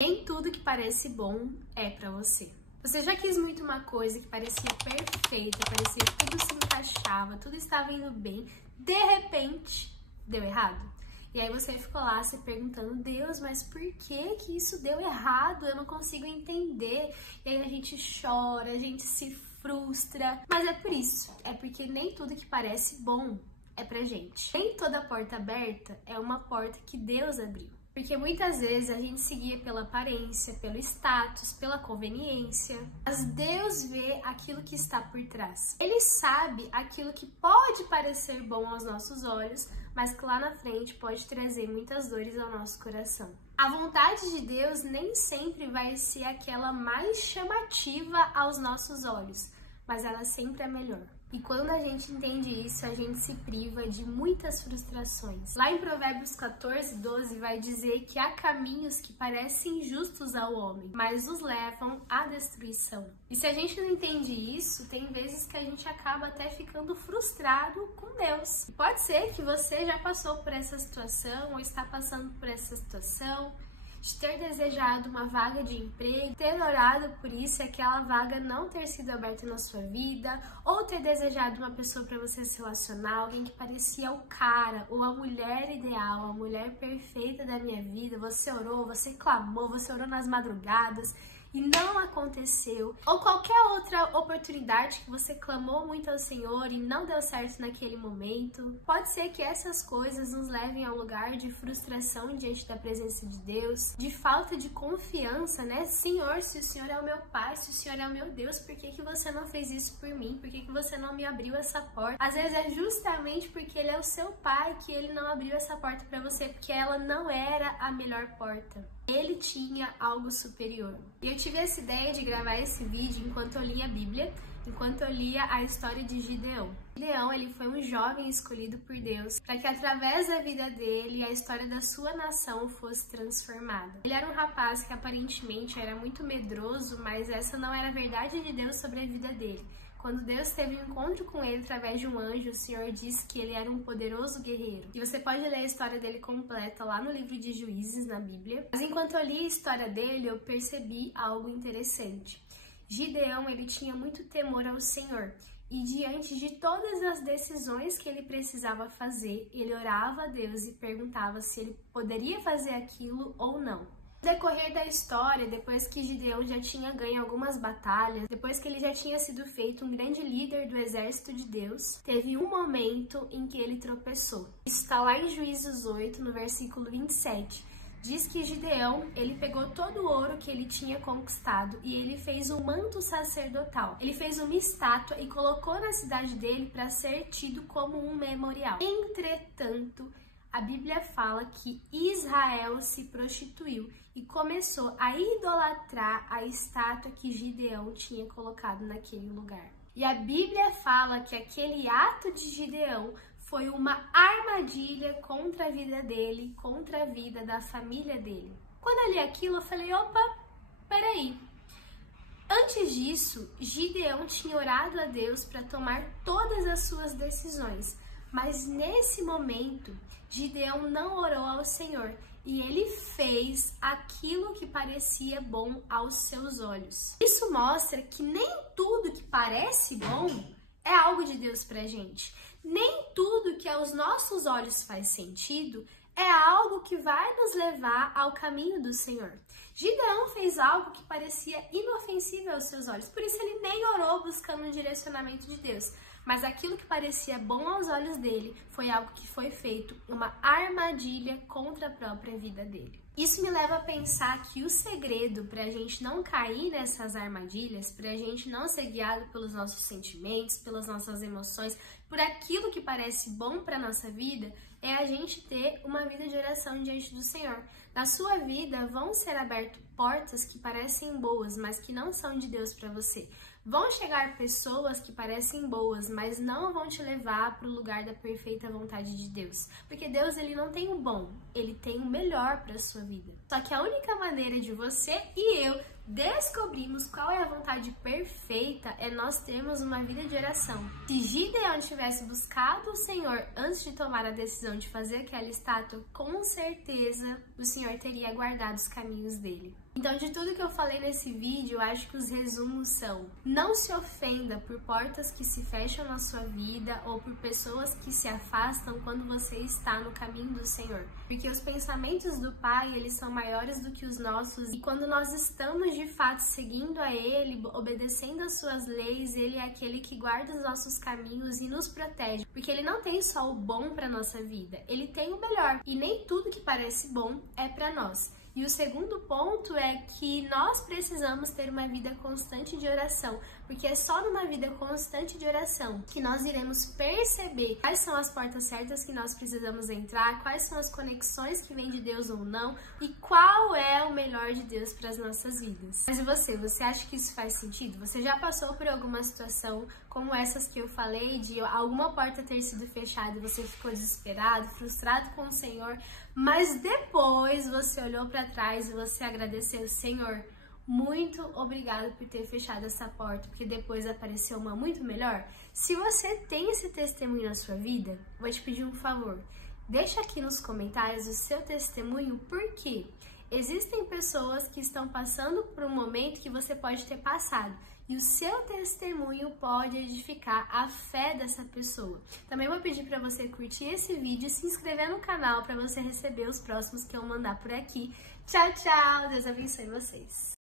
Nem tudo que parece bom é pra você. Você já quis muito uma coisa que parecia perfeita, parecia que tudo se encaixava, tudo estava indo bem, de repente deu errado? E aí você ficou lá se perguntando, Deus, mas por que que isso deu errado? Eu não consigo entender. E aí a gente chora, a gente se frustra. Mas é por isso, é porque nem tudo que parece bom é pra gente. Nem toda porta aberta é uma porta que Deus abriu. Porque muitas vezes a gente seguia pela aparência, pelo status, pela conveniência. Mas Deus vê aquilo que está por trás. Ele sabe aquilo que pode parecer bom aos nossos olhos, mas que lá na frente pode trazer muitas dores ao nosso coração. A vontade de Deus nem sempre vai ser aquela mais chamativa aos nossos olhos, mas ela sempre é melhor. E quando a gente entende isso, a gente se priva de muitas frustrações. Lá em Provérbios 14:12 vai dizer que há caminhos que parecem justos ao homem, mas os levam à destruição. E se a gente não entende isso, tem vezes que a gente acaba até ficando frustrado com Deus. Pode ser que você já passou por essa situação ou está passando por essa situação, de ter desejado uma vaga de emprego, ter orado por isso e aquela vaga não ter sido aberta na sua vida, ou ter desejado uma pessoa para você se relacionar, alguém que parecia o cara ou a mulher ideal, a mulher perfeita da minha vida. Você orou, você clamou, você orou nas madrugadas e não aconteceu, ou qualquer outra oportunidade que você clamou muito ao Senhor e não deu certo naquele momento. Pode ser que essas coisas nos levem a um lugar de frustração diante da presença de Deus, de falta de confiança, né? Senhor, se o Senhor é o meu Pai, se o Senhor é o meu Deus, por que que você não fez isso por mim? Por que que você não me abriu essa porta? Às vezes é justamente porque Ele é o seu Pai que Ele não abriu essa porta para você, porque ela não era a melhor porta. Ele tinha algo superior. E eu tive essa ideia de gravar esse vídeo enquanto eu lia a Bíblia, enquanto eu lia a história de Gideão. Gideão, ele foi um jovem escolhido por Deus para que através da vida dele a história da sua nação fosse transformada. Ele era um rapaz que aparentemente era muito medroso, mas essa não era a verdade de Deus sobre a vida dele. Quando Deus teve um encontro com ele através de um anjo, o Senhor disse que ele era um poderoso guerreiro. E você pode ler a história dele completa lá no livro de Juízes, na Bíblia. Mas enquanto eu li a história dele, eu percebi algo interessante. Gideão, ele tinha muito temor ao Senhor. E diante de todas as decisões que ele precisava fazer, ele orava a Deus e perguntava se ele poderia fazer aquilo ou não. No decorrer da história, depois que Gideão já tinha ganho algumas batalhas, depois que ele já tinha sido feito um grande líder do exército de Deus, teve um momento em que ele tropeçou. Isso está lá em Juízes 8, no versículo 27. Diz que Gideão, ele pegou todo o ouro que ele tinha conquistado e ele fez um manto sacerdotal. Ele fez uma estátua e colocou na cidade dele para ser tido como um memorial. Entretanto, a Bíblia fala que Israel se prostituiu e começou a idolatrar a estátua que Gideão tinha colocado naquele lugar. E a Bíblia fala que aquele ato de Gideão foi uma armadilha contra a vida dele, contra a vida da família dele. Quando eu li aquilo, eu falei, opa, peraí. Antes disso, Gideão tinha orado a Deus para tomar todas as suas decisões. Mas nesse momento, Gideão não orou ao Senhor e ele fez aquilo que parecia bom aos seus olhos. Isso mostra que nem tudo que parece bom é algo de Deus pra gente. Nem tudo que aos nossos olhos faz sentido é algo que vai nos levar ao caminho do Senhor. Gideão fez algo que parecia inofensível aos seus olhos, por isso ele nem orou buscando um direcionamento de Deus. Mas aquilo que parecia bom aos olhos dele foi algo que foi feito, uma armadilha contra a própria vida dele. Isso me leva a pensar que o segredo para a gente não cair nessas armadilhas, para a gente não ser guiado pelos nossos sentimentos, pelas nossas emoções, por aquilo que parece bom para a nossa vida, é a gente ter uma vida de oração diante do Senhor. Na sua vida vão ser abertas portas que parecem boas, mas que não são de Deus para você. Vão chegar pessoas que parecem boas, mas não vão te levar para o lugar da perfeita vontade de Deus. Porque Deus, ele não tem o bom, ele tem o melhor para a sua vida. Só que a única maneira de você e eu descobrirmos qual é a vontade perfeita é nós termos uma vida de oração. Se Gideão tivesse buscado o Senhor antes de tomar a decisão de fazer aquela estátua, com certeza o Senhor teria guardado os caminhos dele. Então, de tudo que eu falei nesse vídeo, eu acho que os resumos são: não se ofenda por portas que se fecham na sua vida ou por pessoas que se afastam quando você está no caminho do Senhor. Porque os pensamentos do Pai, eles são maiores do que os nossos, e quando nós estamos de fato seguindo a Ele, obedecendo as suas leis, Ele é aquele que guarda os nossos caminhos e nos protege. Porque Ele não tem só o bom para nossa vida, Ele tem o melhor. E nem tudo que parece bom é para nós. E o segundo ponto é que nós precisamos ter uma vida constante de oração, porque é só numa vida constante de oração que nós iremos perceber quais são as portas certas que nós precisamos entrar, quais são as conexões que vêm de Deus ou não, e qual é o melhor de Deus para as nossas vidas. Mas e você? Você acha que isso faz sentido? Você já passou por alguma situação como essas que eu falei, de alguma porta ter sido fechada e você ficou desesperado, frustrado com o Senhor, mas depois você olhou para trás e você agradeceu: Senhor, muito obrigado por ter fechado essa porta, porque depois apareceu uma muito melhor? Se você tem esse testemunho na sua vida, vou te pedir um favor. Deixa aqui nos comentários o seu testemunho, porque existem pessoas que estão passando por um momento que você pode ter passado, e o seu testemunho pode edificar a fé dessa pessoa. Também vou pedir para você curtir esse vídeo e se inscrever no canal para você receber os próximos que eu mandar por aqui. Tchau, tchau! Deus abençoe vocês!